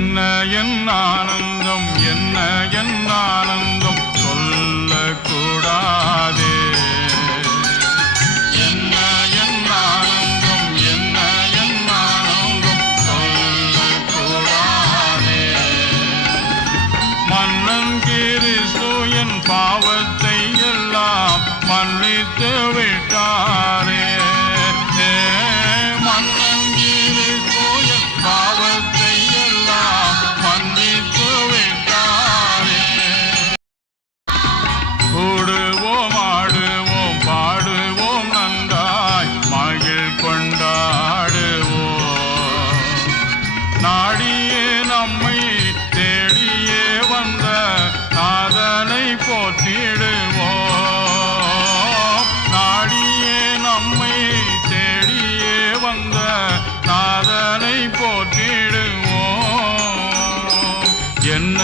என்ன என் ஆனந்தம், என்ன என் ஆனந்தம் சொல்லக்கூடாதே. என்ன என் ஆனந்தம், என்ன என் ஆனந்தம் சொல்லக்கூடாதே. மன்னன் கிறிஸ்து என் பாவத்தை எல்லாம் மன்னித்து விட்டாரே. மன்னன் கிறிஸ்து என் பாவத்தை எல்லாம் மன்னித்து விட்டாரே. கூடுவோம், ஆடுவோம், பாடுவோம், நன்றாய் மகிழ் கொண்டாடுவோம். நாடியே நம்மை தேடியே வந்த நாதனை போற்றிடுவோம். நாடியே நம்மை தேடியே வந்த நாதனை போற்றிடுவோம். என்ன